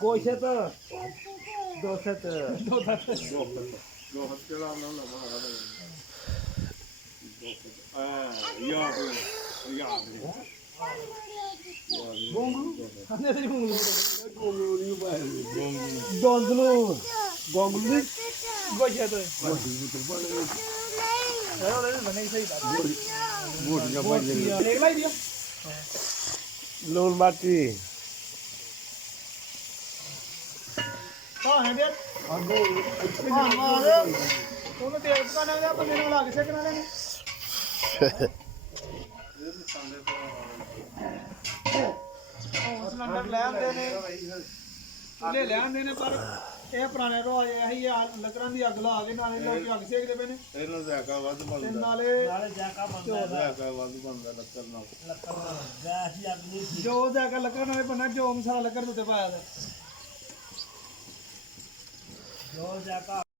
गोशत दोसत गोंगलू गोंगलू गोशत लून माटी ਹਾਂ ਨੇ ਹਾਂ ਮਾਰ ਉਹਨੂੰ ਤੇਲ ਪਕਾਣਾ ਦਾ ਬੰਦੇ ਨਾਲ ਲੱਗ ਸਕਣਾ ਨੇ ਉਹ ਸਿਲੰਡਰ ਲੈ ਆਉਂਦੇ ਨੇ ਚੁੱਲ੍ਹੇ ਲੈ ਆਉਂਦੇ ਨੇ ਪਰ ਇਹ ਪੁਰਾਣੇ ਰਵਾਜ ਇਹੀ ਆ ਲੱਕੜਾਂ ਦੀ ਅੱਗ ਲਾ ਕੇ ਨਾਲੇ ਲੋਕ ਅੱਗ ਸੇਕਦੇ ਪਏ ਨੇ ਇਹਨਾਂ ਜ਼ਾਕਾ ਵੱਧ ਤੇ ਬਣਦਾ ਨਾਲੇ जाका बनता ਜ਼ਾਕਾ ਵੱਧ ਬਣਦਾ ਲੱਕੜ ਨਾਲ गैस ही अपनी ਜੋ ਜਾਗਾ ਲੱਕੜ ਨਾਲੇ ਬੰਨਾ ਜੋ ਮਸਾਲਾ ਲੱਕੜ ਦੇ ਉੱਤੇ ਪਾਇਆ ਦਾ जो जाका